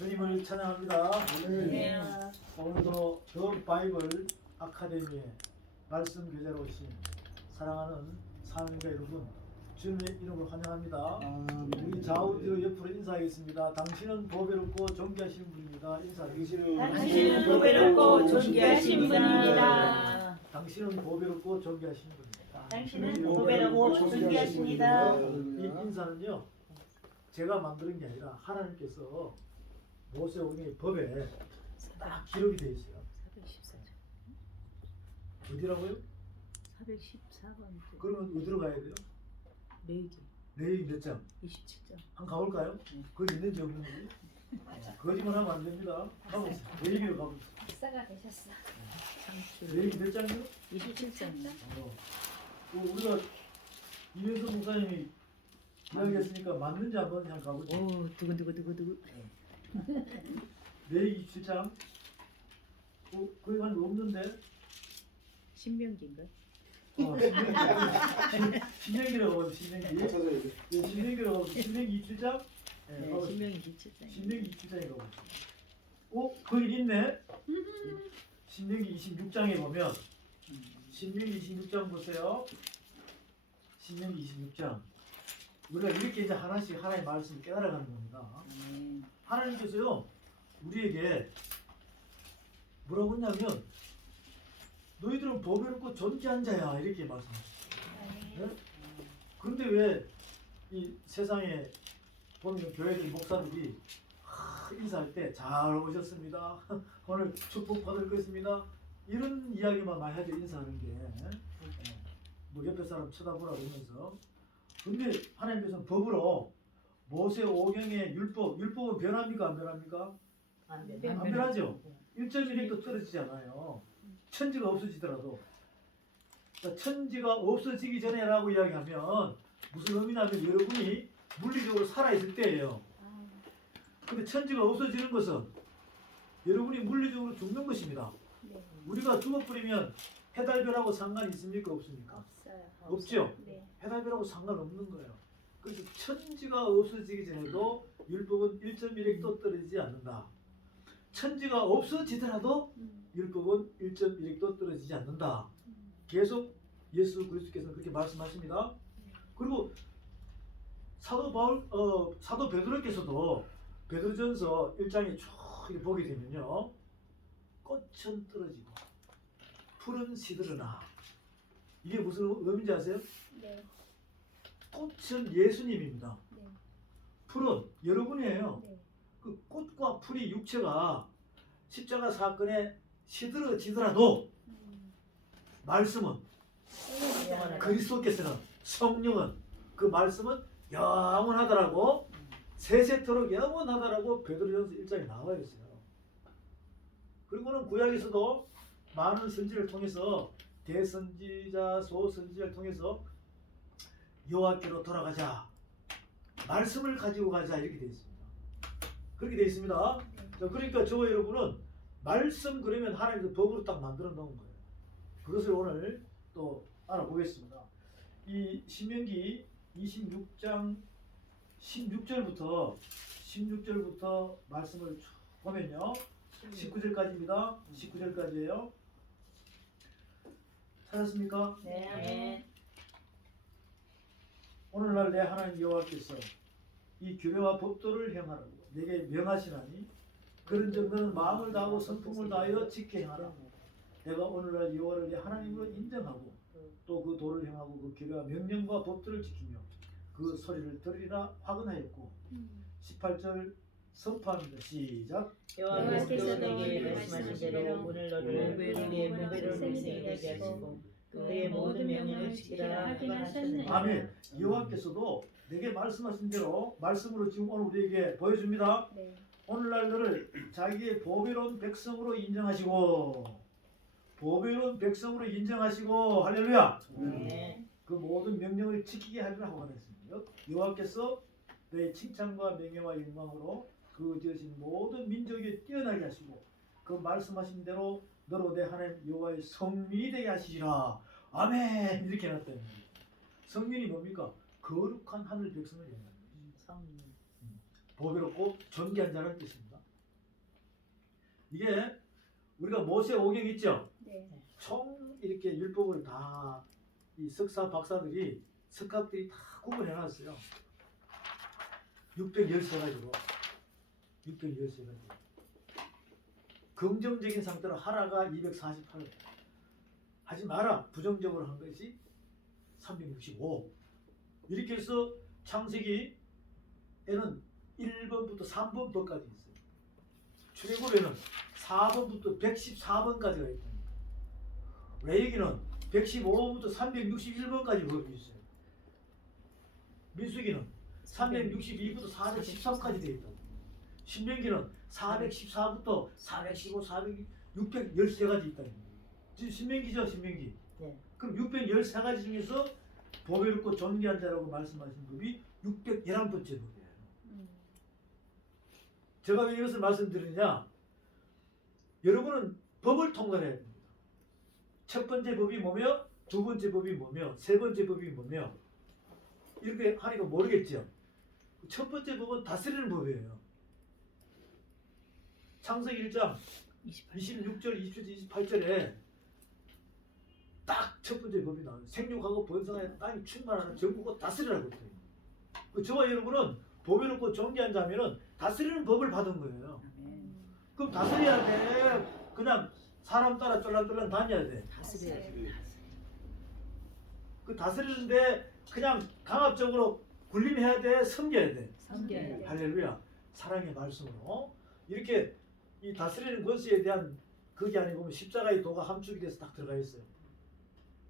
주님을 찬양합니다. 네. 오늘도 더 바이블 아카데미의 말씀 교재로 오신 사랑하는 사명자 여러분, 주님의 이름으로 환영합니다. 우리 좌우 뒤로 옆으로 인사하겠습니다. 당신은 보배롭고 존귀하신 분입니다. 인사하겠습니다. 당신은 보배롭고 존귀하신 분입니다. 당신은 보배롭고 존귀하신 분입니다. 당신은 보배롭고 존귀하십니다. 이 인사는요, 제가 만드는 게 아니라 하나님께서 모세오경의 법에 딱 기록이 되어 있어요. 414장. 어디라고요? 414번. 그러면 어디로 가야 돼요? 레위기 레위 몇 장? 27장. 한번 가볼까요? 네. 거기 있는지 없는지? 거짓말 하면 안 됩니다. 가보세요. 레위기로 가보세요. 박사가 되셨어. 창출 레위기 몇 장이요? 27장. 우리가 이현수 목사님이 이야기했으니까 맞는지 안 맞는지 한번 가보죠. 오, 두근두근두근두근. 레위기 27장. 거기 가는 거 없는데? 신명기인가? 신명기라고 하죠. 신명기. 예, 신명기라고 하죠. 신명기 27장. 네, 신명기 27장. 신명기 27장에 가보죠. 거기 있네. 신명기 26장에 보면 신명기 26장 보세요. 신명기 26장. 우리가 이렇게 이제 하나씩 하나의 말씀을 깨달아가는 겁니다. 하나님께서요, 우리에게 뭐라고 했냐면, 너희들은 보배롭고 존귀한 자야, 이렇게 말씀하셨어요. 네? 근데 왜 이 세상에 보면 교회들 목사들이 인사할 때 잘 오셨습니다. 오늘 축복 받을 것입니다. 이런 이야기만 많이 하죠, 인사하는 게. 뭐 옆에 사람 쳐다보라 그러면서. 근데 하나님께서는 법으로 모세 오경의 율법은 변합니까? 안 변합니까? 안 안 변하죠. 1.1핵도 떨어지지 않아요. 천지가 없어지더라도. 그러니까 천지가 없어지기 전에라고 이야기하면 무슨 의미냐면 여러분이 물리적으로 살아있을 때예요. 근데 천지가 없어지는 것은 여러분이 물리적으로 죽는 것입니다. 네. 우리가 죽어버리면 해달별하고 상관이 있습니까? 없습니까? 없어요. 없죠? 네. 해달별하고 상관없는 거예요. 그래서 천지가 없어지기 전에도 율법은 1.1핵도 떨어지지 않는다. 천지가 없어지더라도 율법은 1.1핵도 떨어지지 않는다. 계속 예수 그리스도께서는 그렇게 말씀하십니다. 그리고 사도 베드로께서도 베드로전서 1장에 쭉 이렇게 보게 되면요, 꽃은 떨어지고 풀은 시들으나, 이게 무슨 의미인지 아세요? 네. 꽃은 예수님입니다. 네. 풀은 여러분이에요. 네. 그 꽃과 풀이 육체가 십자가 사건에 시들어지더라도 말씀은, 그리스도께서는, 성령은, 그 말씀은 영원하더라고, 세세토록 영원하더라고 베드로전서 1장에 나와 있어요. 그리고는 구약에서도 많은 선지를 통해서 대선지자, 소선지자를 통해서 여호와께로 돌아가자, 말씀을 가지고 가자, 이렇게 되어 있습니다. 그렇게 되어 있습니다. 자, 그러니까 저와 여러분은 말씀, 그러면 하나님의 법으로 딱 만들어 놓은 거예요. 그것을 오늘 또 알아보겠습니다. 이 신명기 26장 16절부터 말씀을 쭉 보면요, 19절까지입니다. 19절까지예요. 찾았습니까? 네. 오늘날 내 하나님 여호와께서 이 규례와 법도를 행하라고 내게 명하시나니, 그런즉 너는 마음을 다하고 성품을 다하여 지켜 행하라. 내가 오늘날 여호와를 내 하나님으로 인정하고 또 그 도를 행하고 그 규례와 명령과 법도를 지키며 그 소리를 들으리라 화근하였고. 18절 선포합니다. 시작. 여호와께서 내게 말씀하신 대로 오늘 너를 외로게 무배를 생기게 하시고 그의 모든 명령을 지키라 하셨느니. 아멘. 여호와께서도 내게 말씀하신 대로 말씀으로 지금 오늘 우리에게 보여줍니다. 네. 오늘날 너를 자기의 보배로운 백성으로 인정하시고, 보배로운 백성으로 인정하시고, 할렐루야. 네. 그 모든 명령을 지키게 하리라 하고 말했습니다. 여호와께서 너의 칭찬과 명예와 영광으로 그 지으신 모든 민족에 뛰어나게 하시고 그 말씀하신 대로 너로 내 하나님 여호와의 성민이 되게 하시리라. 아멘. 이렇게 해놨다. 성민이 뭡니까? 거룩한 하늘 백성을 얘기합니다. 성령. 보배롭고 존귀한 자라는 뜻입니다. 이게 우리가 모세 오경 있죠? 네. 총 이렇게 율법을 다 이 석사 박사들이 석학들이 다 구분해 놨어요. 613가지로 613가지. 긍정적인 상태로 하라가 248. 하지 마라. 부정적으로 한 것이 365. 이렇게 해서 창세기에는 1번부터 3번 법까지 있어요. 출애굽에는 4번부터 114번까지가 있다. 레위기는 115번부터 361번까지 법이 있어요. 민수기는 362부터 413까지 되어 있다고. 신명기는 414부터 415, 400, 613가지 있다는 거예요. 지금 신명기죠, 신명기. 네. 그럼 613가지 중에서 보배롭고 존귀한 자라고 말씀하신 법이 611번째 법이에요. 제가 왜 이것을 말씀드리냐? 여러분은 법을 통과해야 됩니다. 첫 번째 법이 뭐며, 두 번째 법이 뭐며, 세 번째 법이 뭐며, 이렇게 하니까 모르겠죠? 첫 번째 법은 다스리는 법이에요. 창세기 1장 26절, 27절, 28절에 딱 첫 번째 법이 나와요. 생육하고 번성하여 땅이 충만하는 전국을 다스리라고 했어요. 저와 여러분은 보배롭고 존귀한 자면은 다스리는 법을 받은 거예요. 그럼 다스려야 돼. 그냥 사람 따라 쫄랑쫄랑 다녀야 돼. 다스려야지. 그 다스리는데 그냥 강압적으로 군림해야 돼. 섬겨야 돼. 섬겨야지. 할렐루야. 사랑의 말씀으로 이렇게 이 다스리는 권세에 대한 그게 아니고 보면 십자가의 도가 함축이 돼서 딱 들어가 있어요.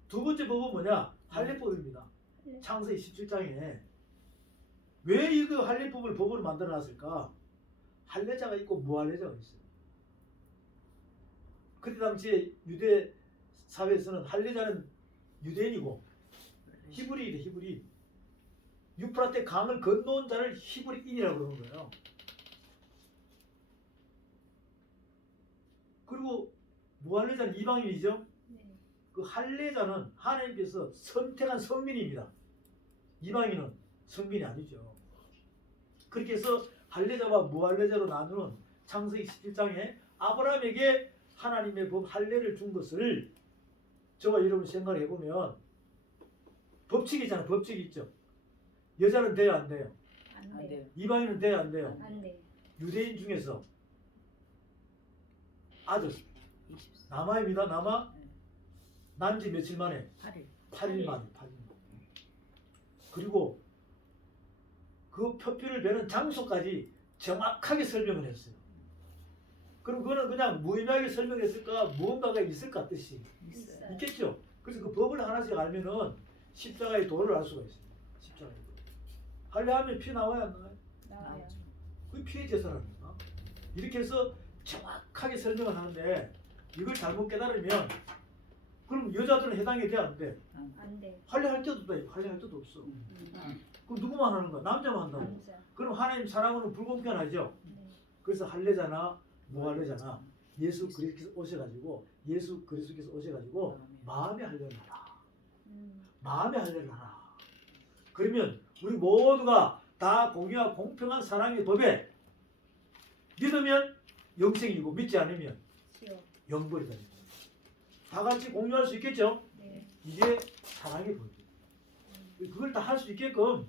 두 번째 법은 뭐냐? 할례법입니다. 창세기 17장에 왜 이거 할례법을 법으로 만들어 놨을까? 할례자가 있고 무할례자가 있어요. 그때 당시에 유대 사회에서는 할례자는 유대인이고 히브리인이래, 히브리인. 유프라테 강을 건너온 자를 히브리인이라고 그러는 거예요. 그리고 무할례자는 이방인이죠. 그 할례자는 하나님께서 선택한 선민입니다. 이방인은 선민이 아니죠. 그렇게 해서 할례자와 무할례자로 나누는 창세기 17장에 아브라함에게 하나님의 법 할례를 준 것을 저와 여러분 생각해 보면 법칙이잖아요. 법칙이 있죠. 여자는 돼요, 안 돼요? 안 돼요. 이방인은 돼요, 안 돼요? 안 돼. 유대인 중에서 아들 24. 남아입니다. 남아 난지 며칠 만에 8일. 8일 만에 8일 만에. 그리고 그 표피를 베는 장소까지 정확하게 설명을 했어요. 그럼 그거는 그냥 무의미하게 설명했을까? 무언가가 있을까 뜻이 있어요. 있겠죠. 그래서 그 법을 하나씩 알면은 십자가의 도를 알 수가 있어요. 십자가의 도. 할례하면 피 나와야 안 나와요? 나와요. 그 피의 제사라니까. 이렇게 해서 정확하게 설명을 하는데 이걸 잘못 깨달으면 그럼 여자들은 해당이 돼, 안 돼? 안 돼. 할례할 때도 돼. 할례할 때도 없어. 그럼 누구만 하는 거야? 남자만 한다고. 남자. 그럼 하나님 사랑은 불공평하죠. 네. 그래서 할례자나 무할례자나 예수 그리스도께서 오셔가지고 예수 그리스도께서 오셔가지고 마음의 할례를 하라. 마음의 할례를 하라. 그러면 우리 모두가 다 공의와 공평한 사랑의 법에 믿으면 영생이고 믿지 않으면 지옥. 영벌이다. 다 같이 공유할 수 있겠죠? 네. 이게 사랑의 법이에요. 그걸 다 할 수 있게끔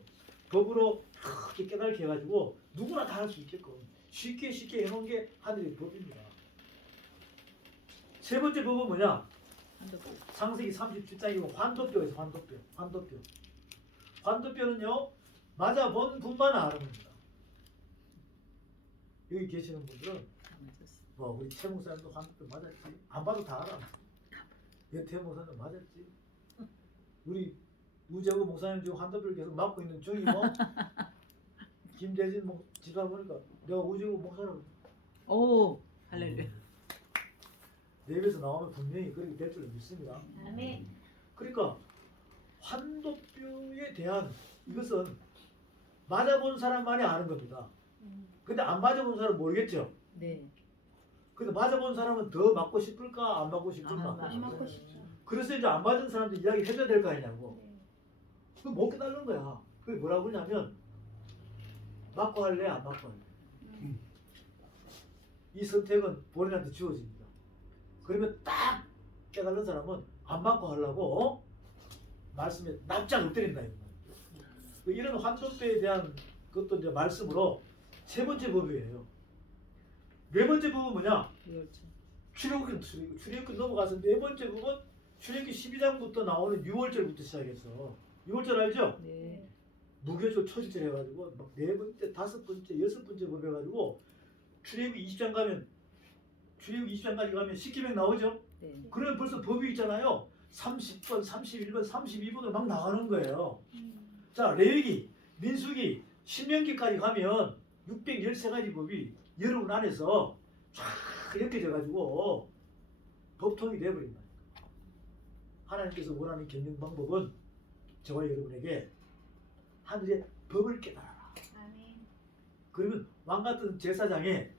법으로 크게 깨닫게 해가지고 누구나 다 할 수 있게끔 쉽게 해놓은 게 하늘의 법입니다. 세 번째 법은 뭐냐? 한도법. 창세기 37장이고 환도뼈에서 환도뼈. 환도뼈는요 맞아본 분만 아는 겁니다. 여기 계시는 분들은 맞았어. 뭐 우리 최 목사님도 환도뼈 맞았지. 안 봐도 다 알아. 여태 목사님도 맞았지. 우리 우재구 목사님 지금 환도뼈를 계속 맡고 있는 중이고 김대진 집사 보니까 내가 우재구 목사라고. 오, 할렐루야. 내 입에서 나오면 분명히 그렇게 될 줄 믿습니다. 아멘. 그러니까 환도뼈에 대한 이것은 맞아본 사람만이 아는 겁니다. 근데 안 맞아본 사람은 모르겠죠. 네. 근데 맞아본 사람은 더 맞고 싶을까 안 맞고 싶을까. 안 맞고 싶죠. 그래서 이제 안 맞은 사람들 이야기 해줘야 될 거 아니냐고. 네. 그거 못 깨달는 거야. 그게 뭐라고 그러냐면 맞고 할래 안 맞고 할래. 이 선택은 본인한테 주어집니다. 그러면 딱 깨달은 사람은 안 받고 하려고 말씀에 납작 엎드린다. 이런 환도뼈에 대한 것도 이제 말씀으로 세 번째 법이에요. 네 번째 법은 뭐냐? 출애굽기 넘어가서 네 번째 법은 출애굽기 12장부터 나오는 6월절부터 시작해서 6월절 알죠? 네. 무교절 초지절 해가지고 막 네 번째, 다섯 번째, 여섯 번째 법 해가지고 출애굽기 20장 가면 출애굽기 20장까지 가면 10계명 나오죠? 네. 그러면 벌써 법이 있잖아요. 30번, 31번, 32번으로 막 나가는 거예요. 자, 레위기, 민수기, 신명기까지 가면 613가지 법이 여러분 안에서 쫙 엮여져가지고 법통이 되어버린다. 하나님께서 원하는 경영 방법은 저와 여러분에게 하늘의 법을 깨달아라. 아멘. 그러면 왕 같은 제사장에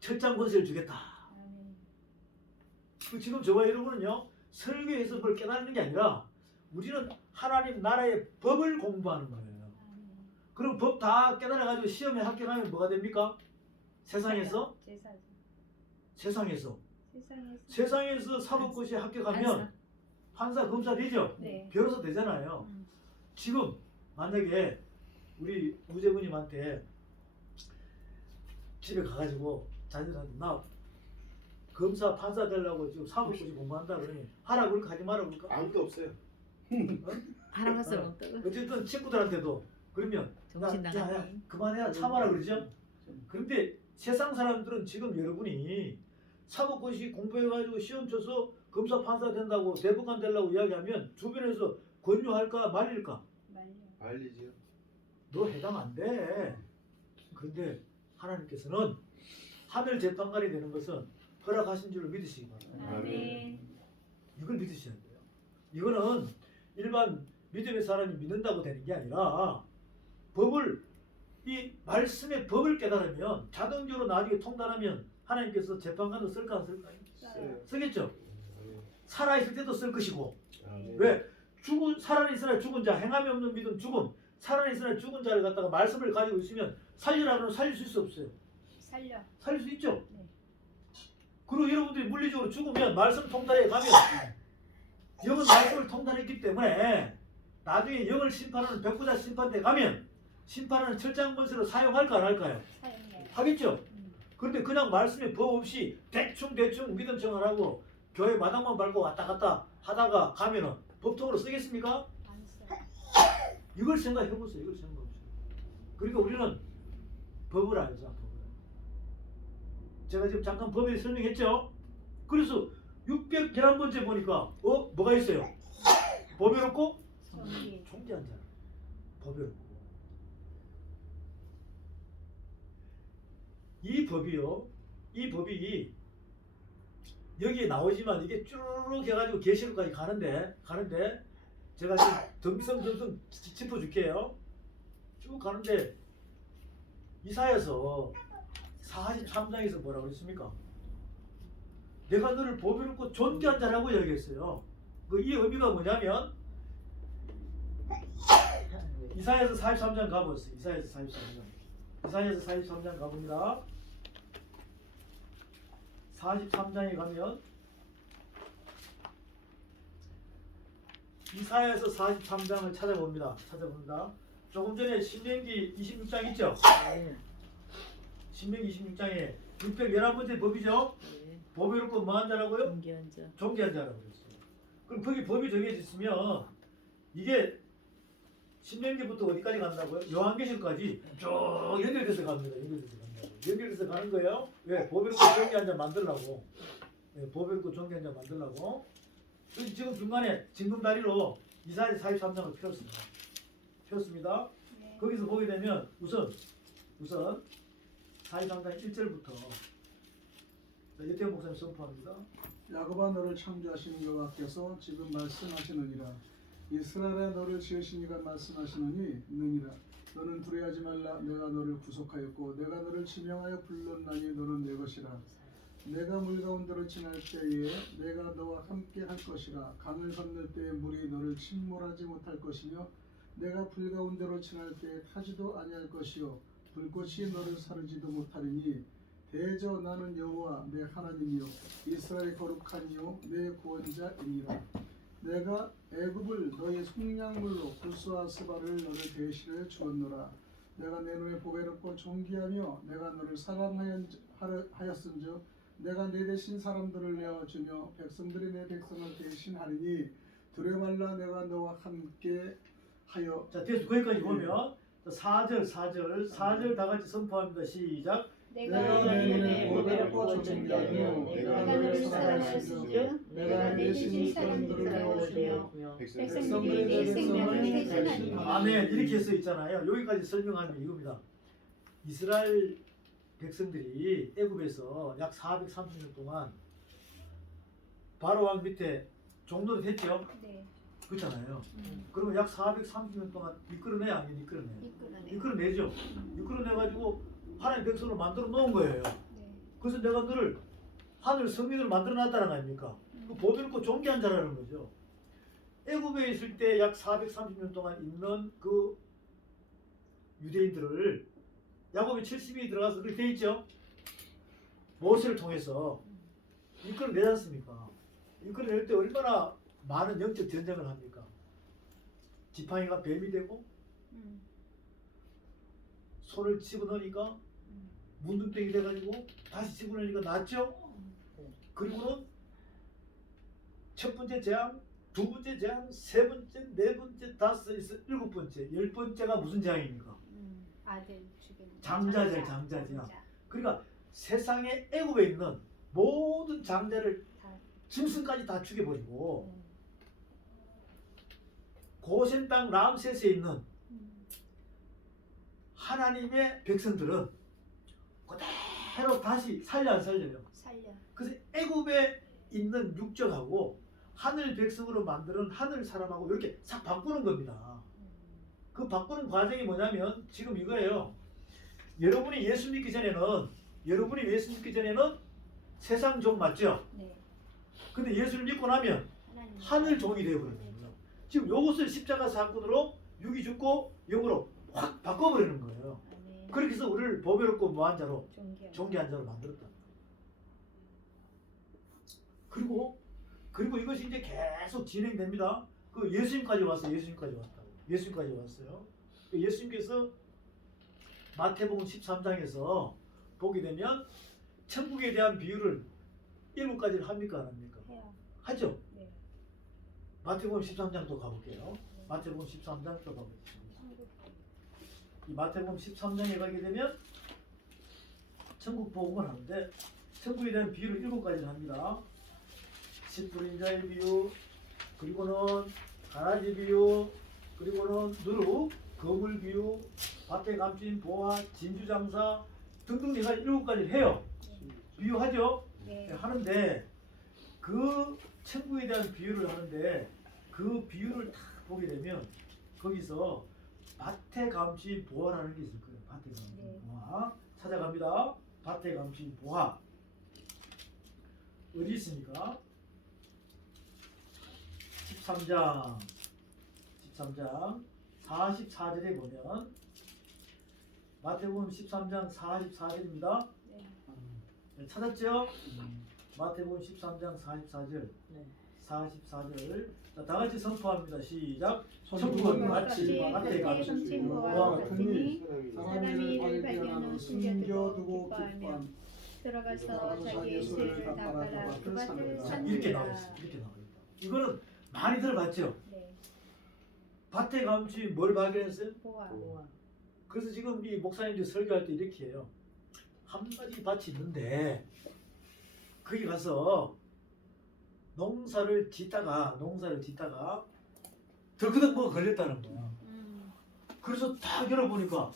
철장 권세를 주겠다. 아멘. 지금 저와 여러분은요, 설교에서 뭘 깨닫는 게 아니라 우리는 하나님 나라의 법을 공부하는 거예요. 아멘. 그럼 법 다 깨달아가지고 시험에 합격하면 뭐가 됩니까? 세상에서 제사죠. 세상에서 세상에서 사법고시에 합격하면 판사 검사 되죠? 네. 변호사 되잖아요. 지금 만약에 우리 우재부님한테 집에 가가지고 자녀한테 나 검사 판사 되려고 지금 사법고시 공부한다 그러니 하라 그럴까 하지 마라 그럴까? 아무도 없어요. 하나갈 사람 없다고. 어쨌든 친구들한테도 그러면 정신 야, 나가니. 그만해라 참아라 그러죠. 그런데 세상 사람들은 지금 여러분이 사법고시 공부해가지고 시험 쳐서 검사 판사 된다고 대법관 되려고 이야기하면 주변에서 권유할까 말릴까? 말리지요. 너 해당 안 돼. 그런데 하나님께서는 하늘 재판관이 되는 것은 허락하신 줄을 믿으시기 바랍니다. 아멘. 이걸 믿으셔야 돼요. 이거는 일반 믿음의 사람이 믿는다고 되는 게 아니라 법을 이 말씀의 법을 깨달으면 자동적으로 나중에 통달하면 하나님께서 재판관도 쓸까 안 쓸까요? 써요. 쓰겠죠. 아멘. 살아있을 때도 쓸 것이고 아멘. 왜? 살아있으나 죽은 자 행함이 없는 믿음 죽음 살아있으나 죽은 자를 갖다가 말씀을 가지고 있으면 살리라 그러면 살릴 수 없어요. 살릴 수 있죠. 네. 그리고 여러분들이 물리적으로 죽으면 말씀 통달해 가면 영은 말씀을 통달했기 때문에 나중에 영을 심판하는 백부자 심판대 가면 심판하는 철장 권세로 사용할까 안 할까요? 사용해요. 하겠죠. 그런데 그냥 말씀에 법 없이 대충 믿음 생활하고 교회 마당만 밟고 왔다 갔다 하다가 가면은 법통으로 쓰겠습니까? 안 써. 이걸 생각해 보세요. 이걸 생각해 보세요. 그러니까 우리는 법을 알자. 법을. 제가 지금 잠깐 법에 설명했죠. 그래서 611번째 보니까 뭐가 있어요? 법이롭고 정리. 총대한 자. 법이롭고. 이 법이요. 이 법이 여기에 나오지만 이게 쭈르륵 해가지고 계시록까지 가는데 제가 지금 덤성덤성 짚어줄게요. 쭉 가는데 이사야서 43장에서 뭐라고 그랬습니까? 내가 너를 보배롭고 존귀한 자라고 이야기했어요. 이 의미가 뭐냐면 이사야서 43장 가보세요. 이사야서 43장 가봅니다. 43장에 가면 이사야서 43장을 찾아봅니다. 조금 전에 신명기 26장 있죠? 네. 신명기 26장에 611번째 법이죠? 네. 법이롭고 뭐한 자라고요? 존귀한 자. 존귀한 자라고 그랬어요. 그럼 거기 법이 정해져 있으면 이게 신명기부터 어디까지 간다고요? 요한계시록까지 쭉 연결돼서 갑니다. 연결돼서 가는 거예요. 왜? 법이롭고 존귀한 자 만들라고. 법이롭고 존귀한 자 만들라고. 그래서 지금 중간에 징금다리로 이사야 43장을 폈습니다. 네. 거기서 보게 되면 우선 43장 1절부터 이태원 목사님 선포합니다. 야곱아 너를 창조하신 여호와께서 지금 말씀하시느니라. 이스라엘아 너를 지으신 이가 말씀하시느니라. 너는 두려워하지 말라. 내가 너를 구속하였고 내가 너를 지명하여 불렀나니 너는 내 것이라. 내가 물 가운데로 지날 때에 내가 너와 함께 할 것이라. 강을 건널 때에 물이 너를 침몰하지 못할 것이며 내가 불 가운데로 지날 때에 타지도 아니할 것이요 불꽃이 너를 사르지도 못하리니 대저 나는 여호와 내 하나님이요 이스라엘의 거룩한 이요 내 구원자이니라. 내가 애굽을 너의 속량물로 구스와 스바를 너를 대신하여 주었노라. 내가 내 눈에 보배롭고 존귀하며 내가 너를 사랑하였은즉 내가 내 대신 사람들을 내어주며 백성들이 내 백성을 대신하리니 두려워 말라. 내가 너와 함께 하여. 자, 뒤에서 거기까지 보면 4절 다 같이 선포합니다. 시작. 내가 내 눈에 보배롭고 존귀하며 내가 너를 사랑하였은즉 내가 내 대신 사람들을 내어주며 백성들이 내 생명을 대신하니. 아멘. 이렇게 써 있잖아요. 여기까지 설명하면 이겁니다. 이스라엘 백성들이 애굽에서 약 430년 동안 바로 왕 밑에 종노릇 했죠. 네. 그렇잖아요. 그러면 약 430년 동안 이끌어내야 아니면 이끌어내요. 이끌어내. 이끌어내죠. 이끌어내가지고 하나님 백성을 만들어 놓은 거예요. 네. 그래서 내가 너를 하늘 성민으로 만들어 놨다는 거 아닙니까? 그 보배롭고 존귀한 자라는 거죠. 애굽에 있을 때 약 430년 동안 있는 그 유대인들을 야곱이 70이 들어가서 그렇게 돼 있죠. 모세를 통해서 이끌어내지 않습니까? 이끌어낼 때 얼마나 많은 영적 전쟁을 합니까? 지팡이가 뱀이 되고 손을 집어넣으니까 문둥병이 돼가지고 다시 집어넣으니까 낫죠. 그리고는 첫 번째 재앙, 두 번째 재앙, 세 번째, 네 번째, 다섯, 여섯, 일곱 번째, 열 번째가 무슨 재앙입니까? 아들 죽이는 장자죠, 장자죠. 그러니까 세상에 애굽에 있는 모든 장자를 짐승까지 다 죽여버리고 고센 땅 람세스에 있는 하나님의 백성들은 그대로 다시 살려 안 살려요? 살려. 그래서 애굽에 있는 육적하고 하늘 백성으로 만드는 하늘 사람하고 이렇게 싹 바꾸는 겁니다. 그 바꾸는 과정이 뭐냐면 지금 이거예요. 여러분이 예수 믿기 전에는 세상 종 맞죠? 네. 근데 예수를 믿고 나면 하나님. 하늘 종이 되어버리는 거예요. 지금 요것을 십자가 사건으로 육이 죽고 영으로 확 바꿔버리는 거예요. 아멘. 그렇게 해서 우리를 보배롭고 무한 자로 존귀한. 존귀한 자로 만들었다. 그리고 이것이 이제 계속 진행됩니다. 그 예수님까지 왔어요. 예수님까지 왔어요. 예수님께서 마태복음 13장에서 보게 되면 천국에 대한 비유를 7가지를 합니까 안 합니까? 해요. 하죠. 네. 마태복음 13장 또 가볼게요. 마태복음 13장 또 가볼게요. 이 마태복음 13장에 가게 되면 천국 복음을 하는데 천국에 대한 비유를 7가지를 합니다. 십불인자의 비유, 그리고는 가라지 비유, 그리고는 누룩, 거물 비유, 밭에 감추인 보화, 진주장사 등등 내가 7가지를 해요. 비유하죠. 네. 하는데 그 천국에 대한 비유를 하는데 그 비유를 딱 보게 되면 거기서 밭에 감추인 보화라는 게 있을 거예요. 밭에 감추인 네. 보화 찾아갑니다. 밭에 감추인 보화 어디 있습니까? 13장 44절에 보면 마태복음 13장 44절입니다. 네. 찾았죠? 마태복음 13장 44절. 네. 44절. 자, 다 같이 선포합니다. 시작. 천국은 천국은 마치 마치 밭에 밭에 감춘 보화와 보화와 같으니 사람이 이를 발견하고 숨겨두고 기뻐하며 들어가서 자기의 죄를 닦아라 그 밭을 자, 이렇게 나와 찾느니라. 있어. 이렇게 나와 있다. 이거는 많이 들어봤죠? 네. 밭에 감추인 뭘 발견했어요? 보아. 보아. 그래서 지금 이 목사님들이 설교할 때 이렇게 해요. 한 가지 밭이 있는데 거기 가서 농사를 짓다가 덜그덕 뭐가 걸렸다는 거야. 그래서 딱 열어보니까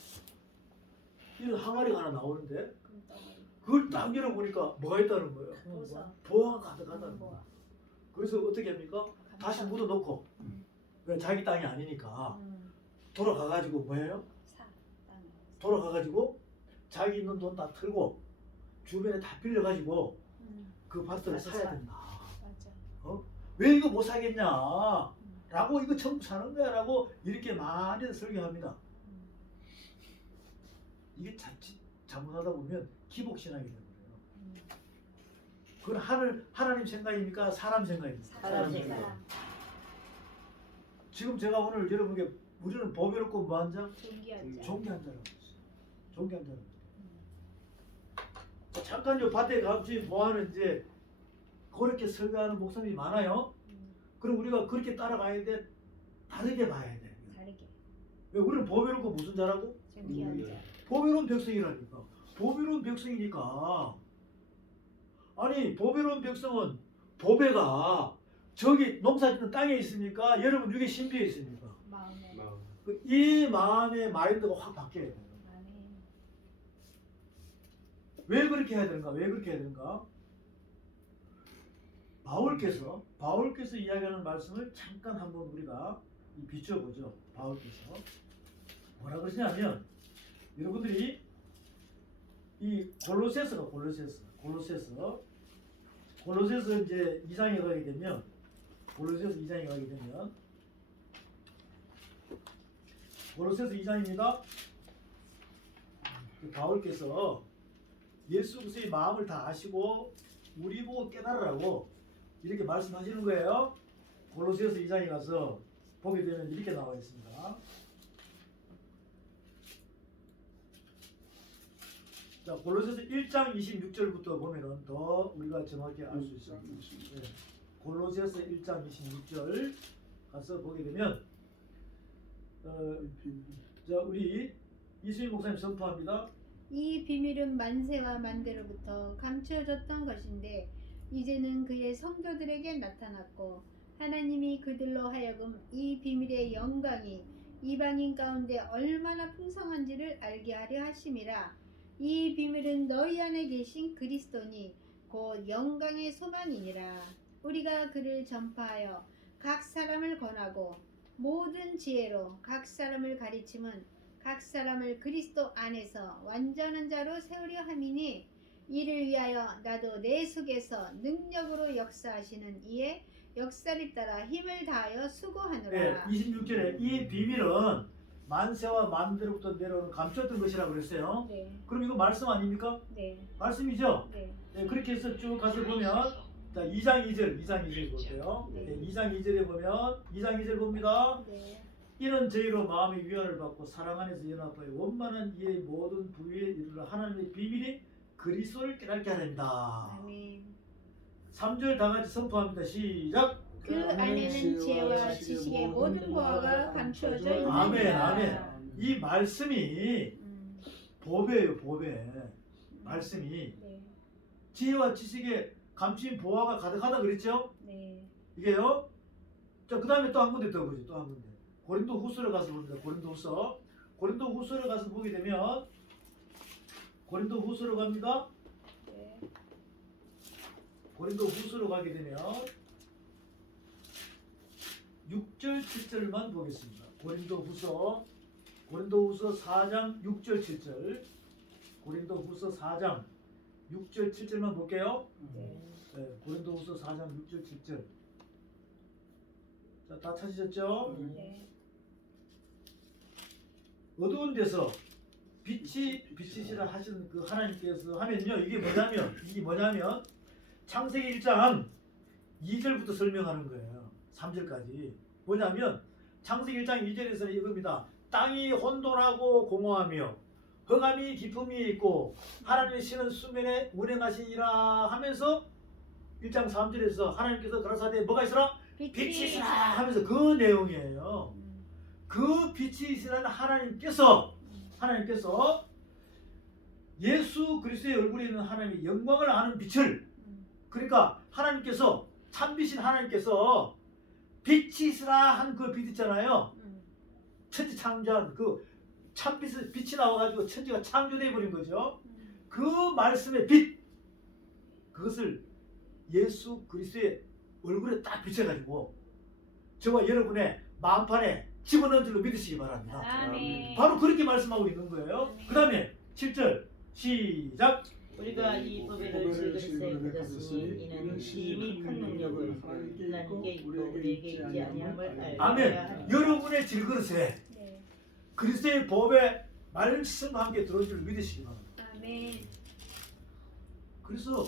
이 항아리가 하나 나오는데 그걸 딱 열어보니까 뭐가 있다는 거예요. 보사. 보화가 가득하다는 거야. 보아. 그래서 어떻게 합니까? 다시 묻어놓고 왜 자기 땅이 아니니까 돌아가가지고 뭐예요? 사. 땅. 돌아가가지고 자기 있는 돈 다 털고 주변에 다 빌려가지고 그 밭을 가서 사야 사. 된다. 맞아. 왜 이거 못 사겠냐? 라고 이거 전부 사는 거야 라고 이렇게 많이 설교합니다. 이게 자칫 잘못하다 보면 기복신앙이 됩니다. 그건 하나님 생각입니까? 사람 생각입니까? 사람 생각. 지금 제가 오늘 여러분에게 우리는 보배롭고 뭐한 자? 존귀한 자. 존귀한 자라고 했어요. 존귀한 자라고. 자, 잠깐 요 밭에 가지 뭐하는 이제 그렇게 설교하는 목사님이 많아요. 그럼 우리가 그렇게 따라가야 돼? 다르게 봐야 돼. 다르게. 왜 우리는 보배롭고 무슨 자라고? 존귀한 자. 보배로운 백성이라니까. 보배로운 백성이니까. 아니 보배로운 백성은 보배가 저기 농사짓는 땅에 있습니까? 여러분 육에 신비에 있습니까? 마음에. 이 마음의 마인드가 확 바뀌어야 돼요. 아멘. 왜 그렇게 해야 되는가? 왜 그렇게 해야 되는가? 바울께서 이야기하는 말씀을 잠깐 한번 우리가 비춰보죠. 바울께서 뭐라 그러시냐면 여러분들이 이 골로새서 이제 2장에 가게 되면 골로새서 2장입니다. 바울께서 예수 그리스도의 마음을 다 아시고 우리 보고 깨달으라고 이렇게 말씀하시는 거예요. 골로새서 2장에 가서 보게 되면 이렇게 나와 있습니다. 자, 골로새서 1장 26절부터 보면은 더 우리가 정확히 알 수 있어요. 네. 골로새서 1장 26절 가서 보게 되면 자, 우리 이수희 목사님 선포합니다. 이 비밀은 만세와 만대로부터 감추어졌던 것인데 이제는 그의 성도들에게 나타났고 하나님이 그들로 하여금 이 비밀의 영광이 이방인 가운데 얼마나 풍성한지를 알게 하려 하심이라. 이 비밀은 너희 안에 계신 그리스도니 곧 영광의 소망이니라. 우리가 그를 전파하여 각 사람을 권하고 모든 지혜로 각 사람을 가르침은 각 사람을 그리스도 안에서 완전한 자로 세우려 함이니 이를 위하여 나도 내 속에서 능력으로 역사하시는 이의 역사를 따라 힘을 다하여 수고하노라. 네, 26절에 이 비밀은 만세와 만대로부터 내려오는 감추었던 것이라고 그랬어요. 네. 그럼 이거 말씀 아닙니까? 네. 말씀이죠? 네. 네, 그렇게 해서 쭉 가서 보면 자 2장 2절 볼게요. 네. 네, 2장 2절에 보면 2장 2절 봅니다. 네. 이는 저희로 마음의 위안을 받고 사랑 안에서 연합하여 원만한 이의 모든 부위에 이르러 하나님의 비밀이 그리스도를 깨닫게 하렵니다. 아멘. 3절 다 같이 선포합니다. 시작. 그 안에는 지혜와 지식의 모든 보화가 감추어져 있느니라. 아멘. 이 말씀이 음, 보배예요. 보배. 말씀이 네. 지혜와 지식의 감추인 보화가 가득하다 그랬죠? 네. 이게요. 자, 그 다음에 또 한 군데 더 보죠. 또 한 군데. 고린도 후서를 가서 봅니다. 고린도 후서를 가서 보게 되면 고린도 후서로 갑니다. 네. 고린도 후서로 가게 되면 6절 7절만 보겠습니다. 고린도 후서 4장 6절 7절. 고린도 후서 4장 6절 7절만 볼게요. 네. 네, 고린도 후서 4장 6절 7절. 자, 다 찾으셨죠? 네. 어두운 데서 빛이 비치시라 하시는 그 하나님께서 하면요. 이게 뭐냐면 창세기 1장 2절부터 설명하는 거예요. 3절까지. 뭐냐면 창세기 1장 2절에서는 이겁니다. 땅이 혼돈하고 공허하며 흑암이 깊음이 있고 하나님의 신은 수면에 운행하시니라 하면서 1장 3절에서 하나님께서 가라사대 뭐가 있으라? 빛이 있으라 하면서 그 내용이에요. 그 빛이 있으라는 하나님께서 예수 그리스도의 얼굴에 있는 하나님의 영광을 아는 빛을, 그러니까 하나님께서 참빛인 하나님께서 빛이 있으라 한 그 빛 있잖아요. 천지 창조한 그 참빛의 빛이 나와가지고 천지가 창조되어 버린 거죠. 그 말씀의 빛, 그것을 예수 그리스도의 얼굴에 딱 비춰가지고 저와 여러분의 마음판에 집어넣은 줄로 믿으시기 바랍니다. 아멘. 바로 그렇게 말씀하고 있는 거예요. 그 다음에 7절 시작. 우리가 이 보배를 실그릇에 가졌으니 이는 이미 큰 능력을 하나님께 있고 우리에게 있지 아니함을 알게 아멘. 하라. 여러분의 질그릇에 네. 그리스도의 법의 말씀과 함께 들어온 줄 믿으시기 바랍니다. 아멘. 그래서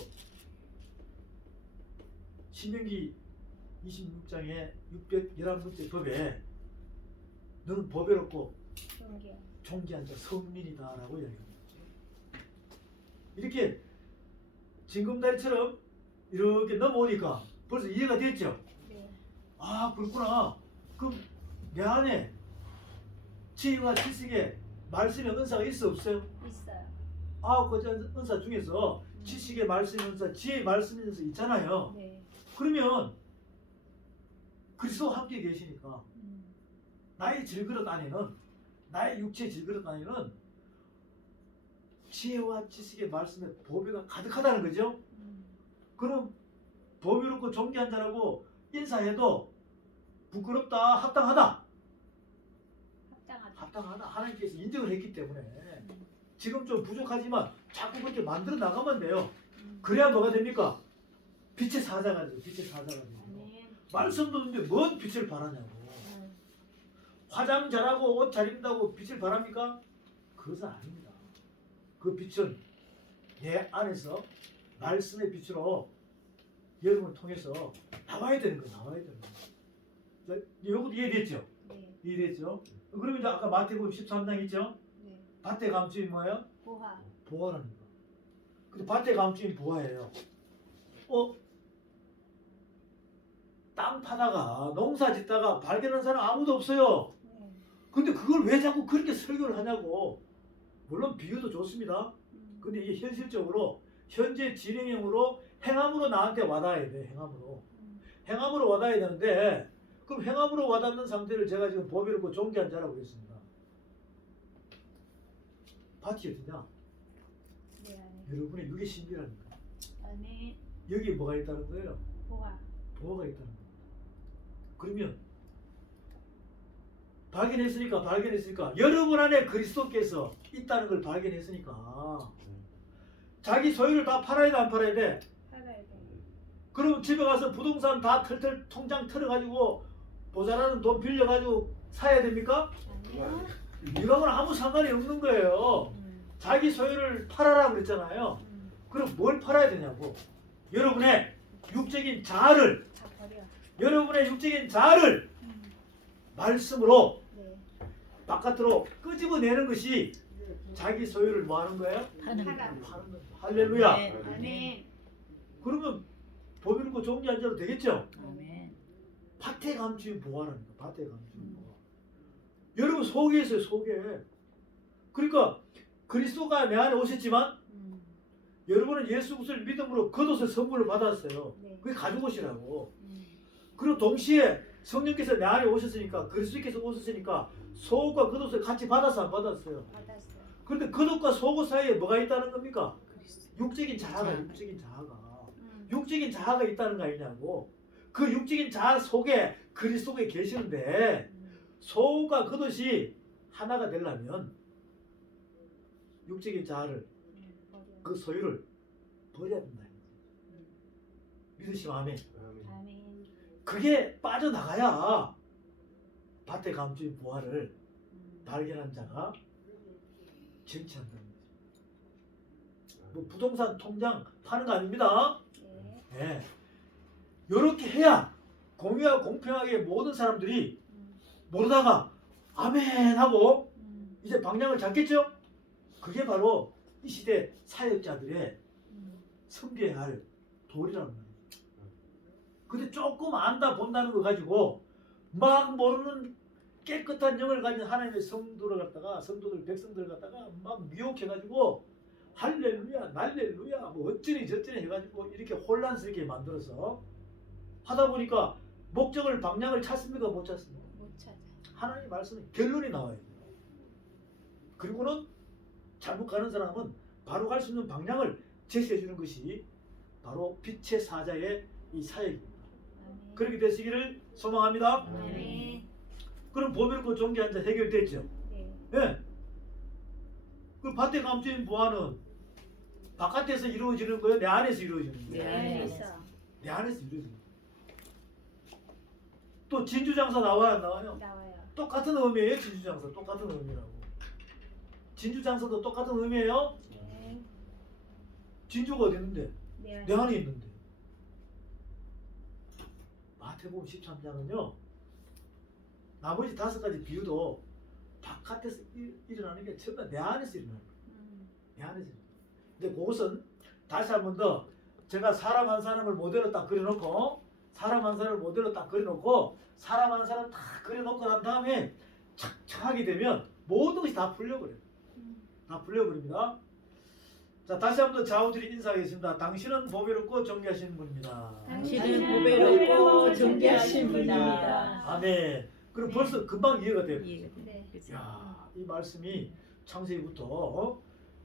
신명기 26장에 611번째 법에 너는 보배롭고 종교. 존귀한 자 성민이다라고 이야기합니다. 이렇게 징검다리처럼 이렇게 넘어오니까 벌써 이해가 됐죠? 네. 아 그렇구나. 그럼 내 안에 지혜와 지식의 말씀의 은사가 있어 없어요? 있어요. 아홉 가지 은사 중에서 지식의 말씀의 은사, 지혜의 말씀의 은사 있잖아요. 네. 그러면 그리스도와 함께 계시니까 음. 나의 질그릇 안에는, 나의 육체의 질그릇 안에는 지혜와 지식의 말씀의 보배가 가득하다는 거죠. 그럼 보배롭고 존귀한 자라고 인사해도 부끄럽다, 합당하다. 합당하다. 합당하다. 하나님께서 인정을 했기 때문에 지금 좀 부족하지만 자꾸 그렇게 만들어 나가면 돼요. 그래야 뭐가 됩니까? 빛의 사자가 돼요. 빛의 사자가 돼요. 아멘. 말씀도 없는데 뭔 빛을 바라냐고. 화장 잘하고 옷 잘 입는다고 빛을 바랍니까? 그것은 아닙니다. 그 빛은 내 안에서 말씀의 빛으로 여러분을 통해서 나와야 되는 거예요. 나와야 되는 거예요. 이것도 이해됐죠? 네. 이해됐죠? 그러면 이제 아까 마태복음 13장 있죠? 네. 밭의 감추인 뭐예요? 보화. 보화라는 거. 근데 밭의 감추인 보화예요. 땅 파다가 농사 짓다가 발견한 사람 아무도 없어요. 네. 근데 그걸 왜 자꾸 그렇게 설교를 하냐고. 물론 비유도 좋습니다. 근데 이게 현실적으로 현재 진행형으로 행함으로 나한테 와닿아야 돼. 행함으로. 행함으로 와닿아야 되는데 그럼 행함으로 와닿는 상태를 제가 지금 보배롭고 존귀한 자라고 했습니다. 밭이 어디냐? 네. 안에. 여러분의 육의 신비라니까. 아멘. 여기에 뭐가 있다는 거예요? 보화. 보호가 있다는 거예요. 그러면 발견했으니까 여러분 안에 그리스도께서 있다는 걸 발견했으니까 자기 소유를 다 팔아야 돼, 안 팔아야 돼? 팔아야 돼. 그럼 집에 가서 부동산 다 털털 통장 털어가지고 모자라는 돈 빌려가지고 사야 됩니까? 아니요. 이거하고는 아무 상관이 없는 거예요. 자기 소유를 팔아라 그랬잖아요. 그럼 뭘 팔아야 되냐고. 여러분의 육적인 자아를, 다 버려. 여러분의 육적인 자아를 말씀으로 네. 바깥으로 끄집어내는 것이 자기 소유를 뭐 하는 거예요? 하는 팔아. 파는 거예요. 할렐루야. 네. 아멘. 그러면 보배롭고 존귀한 자로 되겠죠? 아멘. 밭에 감추인 보화라는 거. 밭에 감추인 보화. 여러분 속에 있어요. 속에. 그러니까 그리스도가 내 안에 오셨지만 여러분은 예수 그리스도를 믿음으로 겉옷의 선물을 받았어요. 네. 그게 가지고 오시라고. 그리고 동시에 성령께서 내 안에 오셨으니까, 그리스도께서 오셨으니까 속옷과 겉옷을 같이 받았어, 안 받았어요? 받았어요. 그런데 겉옷과 속옷 사이에 뭐가 있다는 겁니까? 그리스도. 육적인 자아가, 육적인 자아가. 음. 육적인 자아가 있다는 거 아니냐고. 그 육적인 자아 속에 그리스도가 계시는데 속과 겉옷이 하나가 되려면 육적인 자아를, 버려. 그 소유를 버려야 된다. 믿으시면 아멘. 아멘. 그게 빠져나가야 밭에 감추인 보화를 발견한 자가 쟁취한다는 거죠. 뭐 부동산 통장 파는 거 아닙니다. 네. 예. 이렇게 해야 공유하고 공평하게 모든 사람들이 모르다가 아멘 하고 이제 방향을 잡겠죠? 그게 바로 이 시대 사역자들의 섬겨야 할 도리라는 거예요. 근데 조금 안다 본다는 거 가지고 막 모르는 깨끗한 영을 가진 하나님의 성도들 백성들 갖다가 막 미혹해가지고 할렐루야 날렐루야 뭐 어쩌니 저쩌니 해가지고 이렇게 혼란스럽게 만들어서 하다 보니까 목적을 방향을 찾습니까? 못 찾습니까? 못 찾아. 하나님 말씀은 결론이 나와야 돼요. 그리고는 잘못 가는 사람은 바로 갈 수 있는 방향을 제시해 주는 것이 바로 빛의 사자의 이 사역입니다. 아멘. 그렇게 되시기를 소망합니다. 아멘. 그럼 보배롭고 존귀한 자 해결됐죠. 네. 예. 그 밭에 감추인 보화는 바깥에서 이루어지는 거예요? 내 안에서 이루어지는 내 거예요? 안에서. 내 안에서 이루어지는 거예요. 또 진주장사 나와요, 안 나와요? 나와요. 똑같은 의미예요. 진주장사 똑같은 의미라고. 진주장사도 똑같은 의미예요. 네. 진주가 어디 있는데? 내 내 안에 있는데. 마태복음 13장은요. 나머지 5가지 비유도 바깥에서 일어나는 게 전부 다 내 안에서 일어나는 거예요. 내 안에서 일어나는 거예요. 근데 그것은 다시 한 번 더 제가 사람 한 사람을 모델로 딱 그려놓고 사람 한 사람을 모델로 딱 그려놓고 사람 한 사람 딱 그려놓고 난 다음에 착착하게 되면 모든 것이 다 풀려버려요. 다 풀려버립니다. 자, 다시 한 번 더 좌우들이 인사하겠습니다. 당신은 보배롭고 존귀하신 분입니다. 당신은 보배롭고 존귀하신 분입니다. 아멘. 그럼 벌써 금방 이해가 돼요. 이해가 돼. 네. 그치? 야, 이 말씀이 창세기부터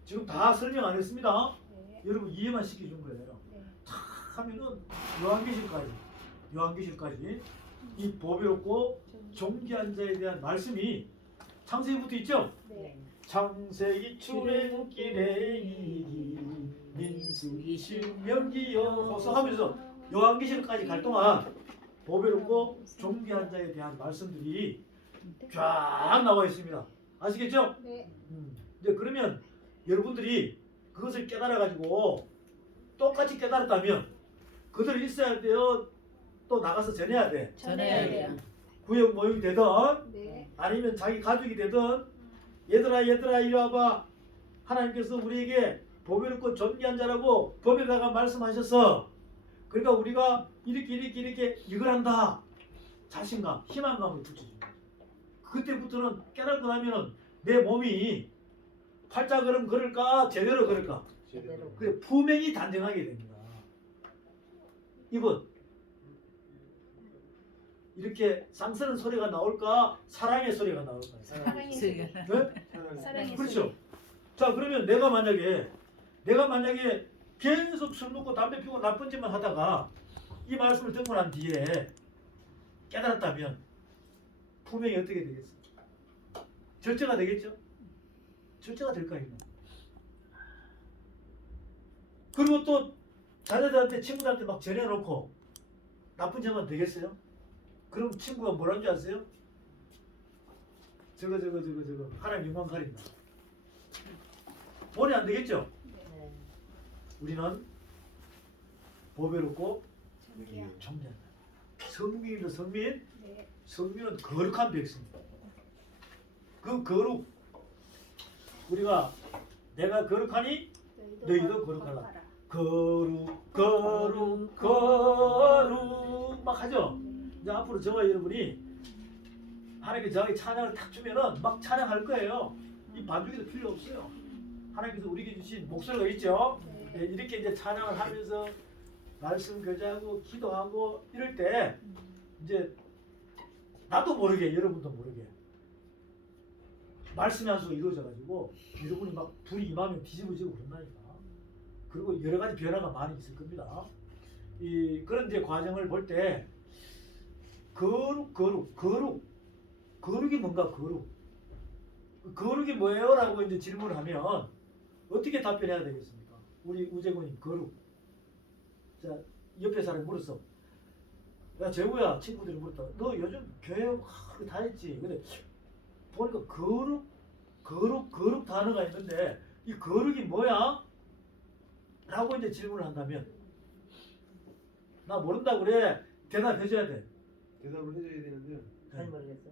지금 다 설명 안 했습니다. 네. 여러분 이해만 시켜준 거예요. 네. 탁 하면은 요한계시까지 이 보배롭고 존귀한 자에 대한 말씀이 창세기부터 있죠. 네. 창세기 출애굽기 레위기 민수기 신명기요 하면서 요한계시까지 갈 동안 보배롭고 존귀한 자에 대한 말씀들이 쫙 나와 있습니다. 아시겠죠? 네. 이제 그러면 여러분들이 그것을 깨달아 가지고 똑같이 깨달았다면 그들이 있어야 돼요. 또 나가서 전해야 돼. 전해야 돼요. 구역 모임이 되든 네. 아니면 자기 가족이 되든 얘들아 이리 와봐. 하나님께서 우리에게 보배롭고 존귀한 자라고 법에다가 말씀하셨어. 그러니까 우리가 이렇게 이걸 한다. 자신감, 희망감을 붙여줍니다. 그때부터는 깨닫고 나면은 내 몸이 팔자 걸음 걸을까 제대로 걸을까. 제대로. 그래 품행이 단정하게 됩니다. 이분 이렇게 쌍스러운 소리가 나올까 사랑의 소리가 나올까. 사랑의 소리가 네? 사랑의 그렇죠. 자 그러면 내가 만약에 계속 술 먹고 담배 피우고 나쁜 짓만 하다가 이 말씀을 듣고 난 뒤에 깨달았다면 품행이 어떻게 되겠습니까? 절제가 되겠죠? 절제가 될까요? 그리고 또 자녀들한테 친구들한테 막 전해놓고 나쁜 짓만 되겠어요? 그럼 친구가 뭐라는 줄 아세요? 저거 하나님 영광 가린다. 본이 안 되겠죠? 네. 우리는 보배롭고 존귀한. 존귀한 성민이도 성민, 네. 성민은 거룩한 백성입니다. 그 거룩 우리가 내가 거룩하니 너희도 거룩하라. 거룩 막 하죠. 이제 앞으로 저와 여러분이 하나님께 저에게 찬양을 탁 주면은 막 찬양할 거예요. 이 반주기도 필요 없어요. 하나님께서 우리에게 주신 목소리가 있죠. 네, 이렇게 이제 찬양을 하면서 말씀 교제하고 기도하고 이럴 때 이제 나도 모르게 여러분도 모르게 말씀이 한 수가 이루어져 가지고 여러분이 막 불이 임하면 뒤집어지고 그런다니까. 그리고 여러 가지 변화가 많이 있을 겁니다. 그런 이제 과정을 볼 때 거룩이 뭔가 거룩이 뭐예요? 라고 이제 질문을 하면 어떻게 답변해야 되겠습니까? 우리 우재군이 거룩. 자, 옆에 사람이 물었어. 야, 재우야, 친구들이 물었다. 너 요즘 교회 다 했지? 근데 보니까 거룩 단어가 있는데 이 거룩이 뭐야? 라고 이제 질문을 한다면 나 모른다고 그래. 대답해줘야 돼. 대답을 해줘야 되는데 잘 모르겠어.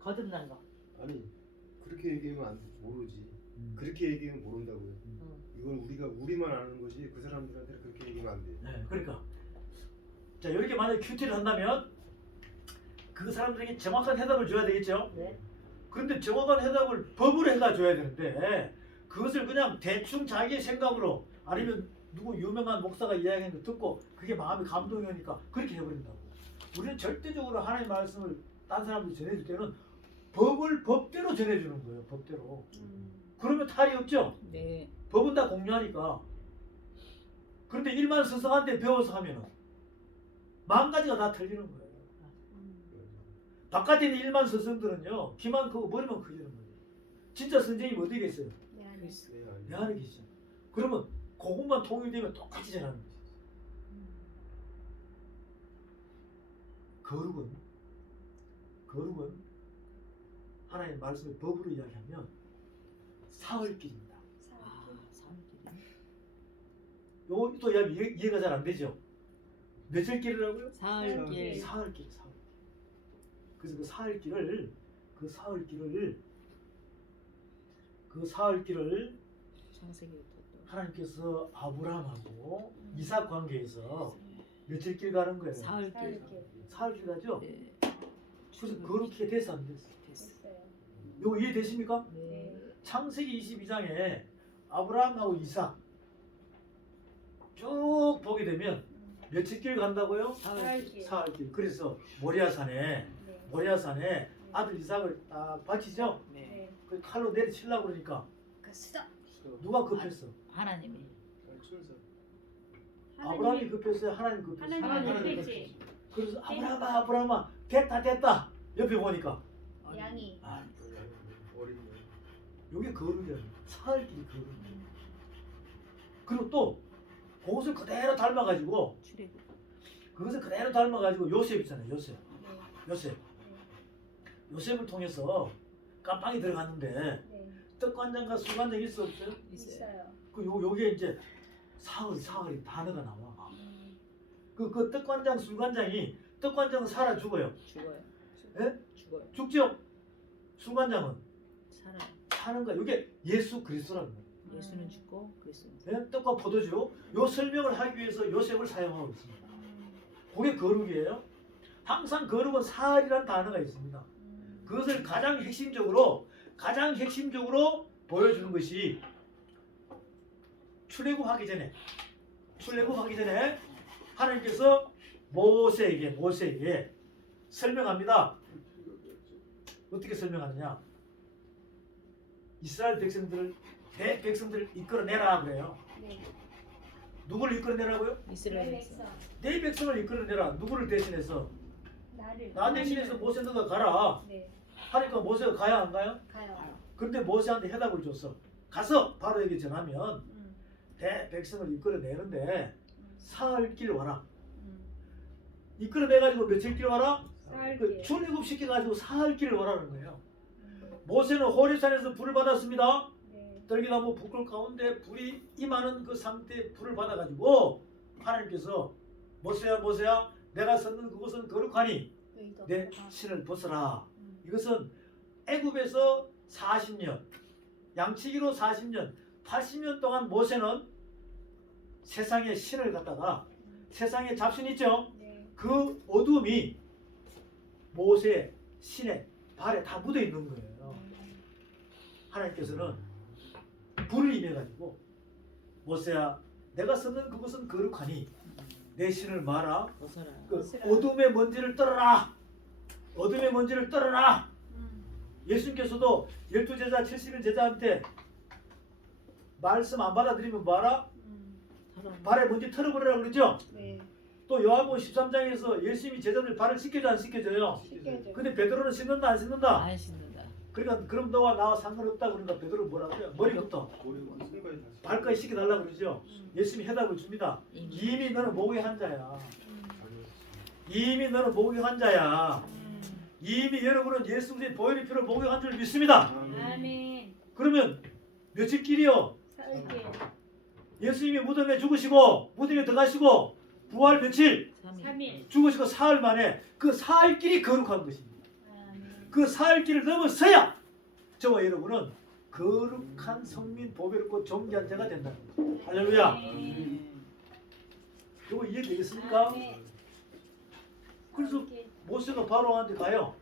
거듭난 거. 아니 그렇게 얘기하면 안 모르지. 그렇게 얘기하면 모른다고요. 이건 우리만 아는 것이 그 사람들한테 그렇게 얘기하면 안 돼. 네, 그러니까 자 이렇게 만약에 큐티를 한다면 그 사람들에게 정확한 해답을 줘야 되겠죠. 네. 그런데 정확한 해답을 법으로 해다 줘야 되는데 그것을 그냥 대충 자기의 생각으로 아니면 누구 유명한 목사가 이야기하는 거 듣고 그게 마음이 감동이 오니까 그렇게 해버린다고. 우리는 절대적으로 하나님의 말씀을 딴 사람들 전해줄 때는 법을 법대로 전해주는 거예요. 법대로. 그러면 탈이 없죠. 네. 법은 다 공유하니까. 그런데 일반 스승한테 배워서 하면은 만 가지가 다 틀리는 거예요. 바깥에 있는 일반 스승들은요 키만 크고 머리만 크지는 거예요. 진짜 선생님 어디 계세요? 네, 안에. 내 안에 계시죠. 그러면 그것만 통일되면 똑같이 전하는 거죠. 거룩은 하나님의 말씀을 법으로 이야기하면 사흘길입니다. 아, 사람들이. 요것도 이해가 잘 안 되죠. 며칠 길이라고요? 사흘길. 사흘길. 그래서 그 사흘길을 창세기부터 또. 하나님께서 아브라함하고 이삭 관계에서 며칠 길 가는 거예요. 사흘길. 사흘길 가죠? 네. 그래서 그렇게 돼서 안 됐어요. 됐어. 이거 이해되십니까? 네. 창세기 22장에 아브라함하고 이삭 쭉 보게 되면 며칠 길 간다고요? 사흘길. 사흘길. 그래서 모리아산에 아들 이삭을 딱 바치죠? 네. 그 칼로 내리치려고 그러니까 그 수다. 누가 급했어? 하나님이. 순서. 아브라함이 급했어요? 하나님 급했어요? 하나님 급했지. 그래서 아브라함아 됐다 옆에 보니까 양이. 아 어린이. 여기 거룩이야. 사흘길이 거룩. 그리고 또 그것을 그대로 닮아가지고 출애굽. 그것을 그대로 닮아가지고 요셉 있잖아요. 네. 요셉을 통해서 깜빵이 들어갔는데 네. 떡관장과 술관장이 있어 없어요? 있어요. 그 여기에 이제 사흘이 단어가 나와. 음. 그 떡관장 술관장이 떡관장은 살아 죽어요. 죽어요. 예? 죽어요. 죽죠? 술관장은 살아. 사는 거야. 이게 예수 그리스도라는 거예요. 예수는 죽고 그리스도는 예? 떡과 포도주 요 설명을 하기 위해서 요셉을 사용하고 있습니다. 그게 거룩이에요. 항상 거룩은 사흘이라는 단어가 있습니다. 그것을 가장 핵심적으로 보여주는 것이 출애굽하기 전에 하나님께서 모세에게 설명합니다. 어떻게 설명하느냐? 이스라엘 백성들을 이끌어내라 그래요. 네. 누구를 이끌어내라고요? 이스라엘 백성. 백성. 네 백성을 이끌어내라. 누구를 대신해서? 나를. 나 대신해서 모세 너가 가라. 네. 하니까 모세가 가야 안 가요? 가요. 근데 모세한테 해답을 줬어. 가서 바로에게 전하면 음. 백성을 이끌어내는데 사흘길 와라. 음. 이끌어내가지고 며칠길 와라? 사흘길. 출애굽 시켜가지고 사흘길을 와라는 거예요. 음. 모세는 호렙산에서 불을 받았습니다. 네. 떨기나무 북극 가운데 불이 임하는 그 상태에 불을 받아가지고 하나님께서 모세야 내가 섰는 그곳은 거룩하니 여기도 내 없다. 신을 벗어라. 음. 이것은 애굽에서 40년, 양치기로 40년, 80년 동안 모세는 세상에 신을 갖다가 세상에 잡신 있죠? 네. 그 어둠이 모세 신의 발에 다 묻어 있는 거예요. 하나님께서는 불을 임해가지고 모세야 내가 섰는 그것은 거룩하니 내 신을 마라. 벗어라. 그 벗으라. 어둠의 먼지를 떨어라. 어둠의 먼지를 떨어라. 음. 예수님께서도 12제자 71제자한테 말씀 안 받아들이면 뭐하라? 발에 먼지 털어버리라고 그러죠? 네. 또 요한복음 13장에서 예수님이 제자들 발을 씻겨줘 안 씻겨줘요? 씻겨줘. 근데 베드로는 씻는다 안 씻는다? 안 신는다. 그러니까 그럼 너와 나와 상관없다 그러니까 베드로 뭐라고요? 머리부터 머리부터 손까지 다. 발까지 씻겨달라고 그러죠? 예수님이 해답을 줍니다. 이미 너는 목의 환자야. 이미 너는 목의 환자야. 이미 여러분은 예수 그리스도의 보혈의 피로 목의 환자를 믿습니다. 아멘. 그러면 며칠 길이요? 사흘길. 예수님이 무덤에 죽으시고 무덤에 들어가시고 부활 며칠? 3일. 죽으시고 사흘 만에 그 사흘길이 거룩한 것입니다. 아멘. 그 사흘길을 넘어서야 저와 여러분은 거룩한 성민 보배롭고 존귀한 자가 된다. 할렐루야. 아멘. 이거 이해되겠습니까? 아멘. 그래서 사흘길. 모세가 바로한테 가요.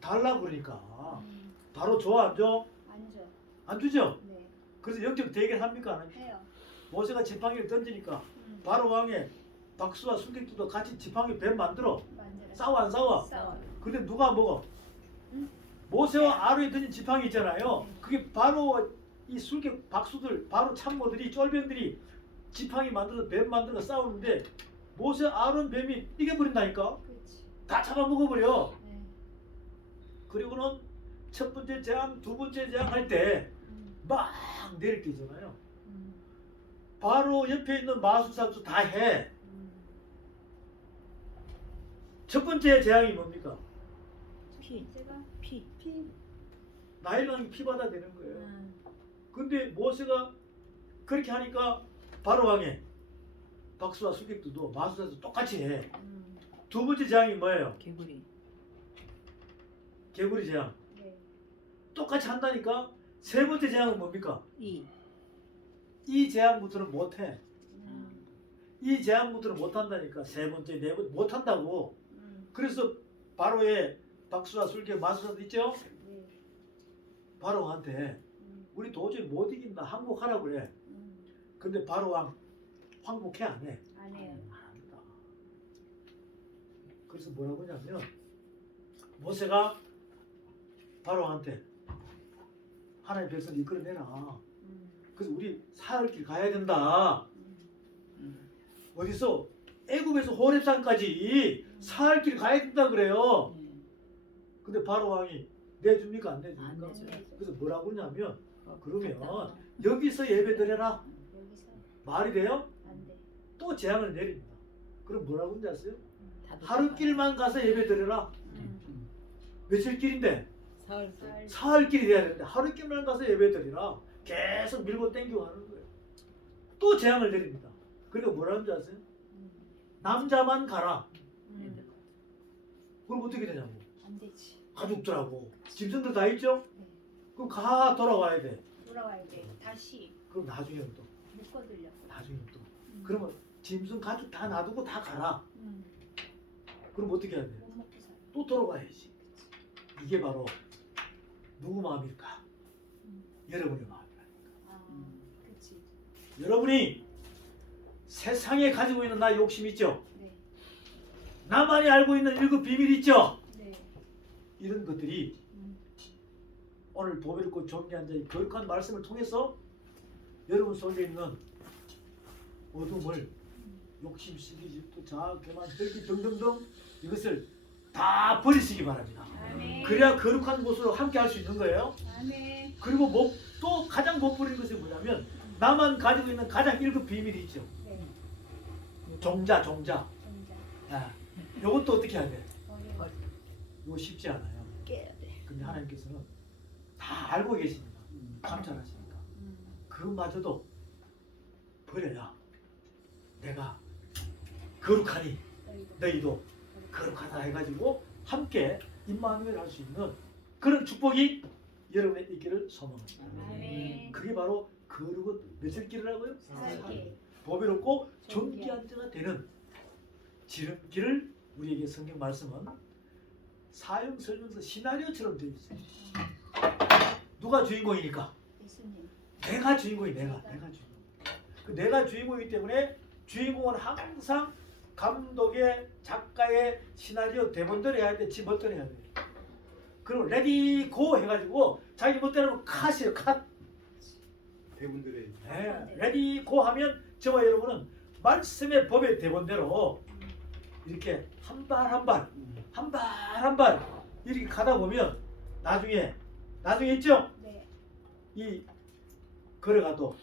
달라 그러니까 음. 바로 줘 안 줘? 앉아. 안 주죠? 네. 그래서 영적 대결합니까? 안 합니까? 해요. 모세가 지팡이를 던지니까 음. 바로 왕의 박수와 술객들도 같이 지팡이 뱀 만들어 만져라. 싸워 안 싸워? 싸워. 근데 누가 먹어? 응? 모세와 아론이 던진 지팡이 있잖아요. 그게 바로 이 술객 박수들 바로 참모들이 쫄병들이 지팡이 만들어서 뱀 만들어 싸우는데 모세 아론 뱀이 이겨버린다니까. 그렇지. 다 잡아먹어버려. 네. 그리고는 첫 번째 재앙, 두 번째 재앙 할 때 막 음. 내릴 때잖아요. 음. 바로 옆에 있는 마술사도 다 해. 음. 첫 번째 재앙이 뭡니까? 피. 제가 피. 나일강이 피바다 되는 거예요. 음. 근데 모세가 그렇게 하니까 바로 왕의 박수와 수객도 마술사도 똑같이 해. 음. 두 번째 재앙이 뭐예요? 개구리. 개구리 재앙. 네. 똑같이 한다니까. 세 번째 재앙은 뭡니까? 이. 이 재앙부터는 못해. 음. 이 재앙부터는 못한다니까. 세 번째, 네 번째 못한다고. 음. 그래서 바로의 박수와 술객 마술사도 있죠? 네. 바로한테 우리 도저히 못 이긴다. 항복하라고 그래. 근데 바로왕 항복해 안 해? 안 해요. 안 합니다. 그래서 뭐라고 하냐면 모세가 바로한테 하나님 백성 이끌어내라. 그래서 우리 사흘길 가야 된다. 어디서 애굽에서 호렙산까지 사흘길 가야 된다 그래요. 근데 바로왕이 내줍니까 안 내줍니까? 안 내줘요. 그래서 뭐라고 하냐면 그러면 갔다. 여기서 예배드려라. 여기서 말이 돼요? 안 돼. 또 재앙을 내립니다. 그럼 뭐라고 하는지 아세요? 다도 하루길만 가서 예배드려라. 며칠 길인데? 사흘. 사흘길이 돼야 되는데 하루길만 가서 예배드리라. 계속 밀고 땡기고 하는 거예요. 또 재앙을 내립니다. 그리고 뭐라는 줄 아세요? 남자만 가라. 그럼 어떻게 되냐고. 안 되지. 가족들하고 짐승들 다 있죠? 네. 그럼 가 돌아와야 돼. 돌아와야 돼. 다시 그럼 나중에는 또 묶어들려. 나중에는 또 그러면 짐승 가족 다 놔두고 다 가라. 음. 그럼 어떻게 해야 돼? 못 먹고 살아. 또 돌아가야지. 이게 바로 누구 마음일까? 여러분의 마음이라니까. 아, 그렇지. 여러분이 세상에 가지고 있는 나의 욕심 있죠? 네. 나만이 알고 있는 1급 비밀 있죠? 네. 이런 것들이 오늘 보배롭고 존귀한 자의 거룩한 말씀을 통해서 여러분 속에 있는 어둠을 욕심, 시기, 질투, 자아, 교만, 혈기 등등등 이것을 다 버리시기 바랍니다. 아멘. 그래야 거룩한 곳으로 함께 할 수 있는 거예요. 아멘. 그리고 또 가장 못 버리는 것이 뭐냐면 나만 가지고 있는 가장 1급 비밀이 있죠. 네. 종자. 정자. 아, 이것도 어떻게 해야 돼? 버려. 이거 쉽지 않아요. 깨야 돼. 근데 하나님께서는 다 알고 계십니다. 감찰하시니까. 그마저도 버려야 내가 거룩하니 너희도. 너희도 거룩하다 해가지고 함께 임마누엘 할 수 있는 그런 축복이 여러분의 있기를 소망합니다. 아멘. 그게 바로 거룩은 며칠 길이라고요? 사흘길. 보배롭고 존귀한 자가 되는 지름길을 우리에게 성경 말씀은 사형 설명서 시나리오처럼 되어 있어요. 누가 주인공이니까? 예수님. 내가 주인공이 내가 주인공. 그 내가 주인공이기 때문에 주인공은 항상 감독의 작가의 시나리오 대본대로 해야 돼, 지 멋대로 해야 돼. 그리고 레디 고 해가지고 자기 멋대로 하면 컷이에요, 컷. 대분들의 네, 레디 고 하면 저와 여러분은 말씀의 법의 대본대로 이렇게 한 발 한 발 이렇게 가다 보면 나중에 있죠? 네. 이 걸어가도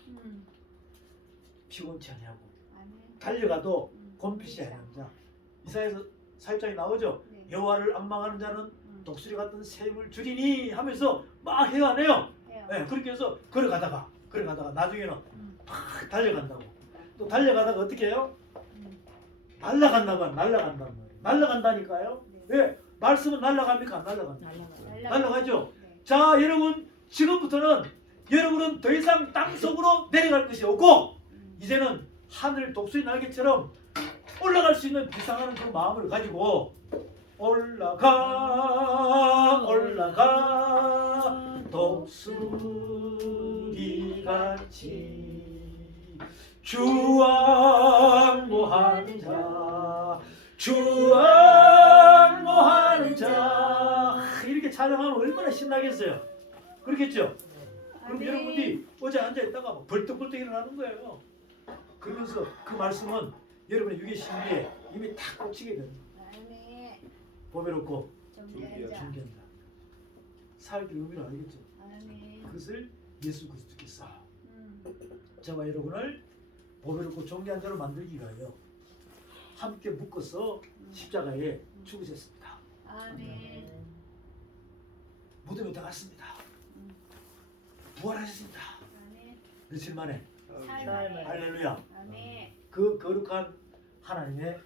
피곤치 않냐고 아멘. 달려가도 곰피시 않는다. 이사야서 4장에 나오죠. 네. 여호와를 앙망하는 자는 독수리 같은 샘을 주리니 하면서 막 해요 안 해요? 해요. 네, 그렇게 해서 걸어가다가 나중에는 팍 달려간다고. 또 달려가다가 어떻게 해요? 날아간다고 날아간단 말이에요. 날아간다니까요. 네. 왜? 말씀은 날아갑니까? 안 날아간다. 날아가죠. 네. 자 여러분 지금부터는 여러분은 더 이상 땅속으로 내려갈 것이 없고 이제는 하늘 독수리 날개처럼 올라갈 수 있는 비상하는 그 마음을 가지고 올라가 독수리 같이 주왕모하는 자 이렇게 찬양하면 얼마나 신나겠어요. 그렇겠죠? 그럼 아멘. 여러분들이 어제 앉아있다가 막 벌떡벌떡 일어나는 거예요. 그러면서 그 말씀은 여러분의 육의 신비에 이미 탁 꽂히게 됩니다. 아멘. 보배롭고 존귀한 자. 존귀한 자. 살기 의미를 알겠죠? 아멘. 그것을 예수 그리스도께서 저와 여러분을 보배롭고 존귀한 자로 만들기 위하여 함께 묶어서 십자가에 죽으셨습니다. 아멘. 무덤에 들어갔습니다. 부활하셨습니다. 아멘. 며칠 만에 사흘 만에. 할렐루야. 아멘. 그 거룩한 하나님의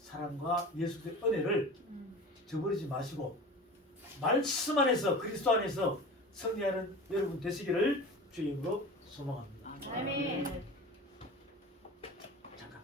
사랑과 예수의 은혜를 저버리지 마시고 말씀 안에서 그리스도 안에서 승리하는 여러분 되시기를 주의 이름으로 소망합니다. 아멘. 잠깐.